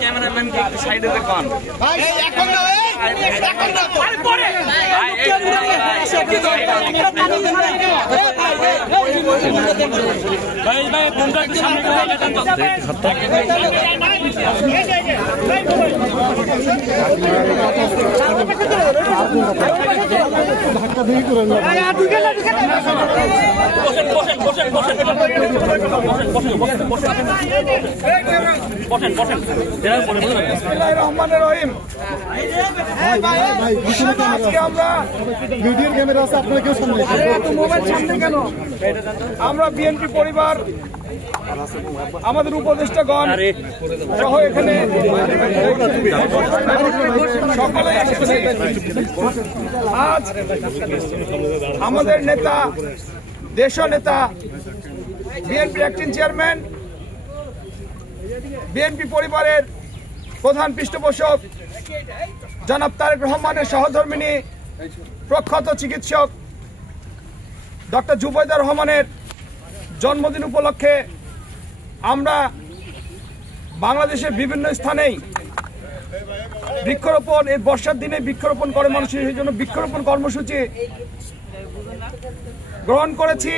Cameraman কে একটু সাইডে দেখুন ভাই এখন না আরে পরে ভাই ভাই ফোনটা একটু সামনে করে রাখেন তো ধাক্কা দিয়ে করে না আমরা বিএনপি পরিবার আমাদের উপদেষ্টাগণ সহ এখানে সকলে আজ আমাদের নেতা দেশ নেতা বিএনপি অ্যাক্টিং চেয়ারম্যান বিএনপি পরিবারের প্রধান পৃষ্ঠপোষক জনাব তারেক রহমানের সহধর্মিণী প্রখ্যাত চিকিৎসক ডক্টর জুবাইদা রহমানের জন্মদিন উপলক্ষে আমরা বাংলাদেশের বিভিন্ন স্থানেই বৃক্ষরোপণ এই বর্ষার দিনে বৃক্ষরোপণ করে মানুষের জন্য বৃক্ষরোপণ কর্মসূচি গ্রহণ করেছি।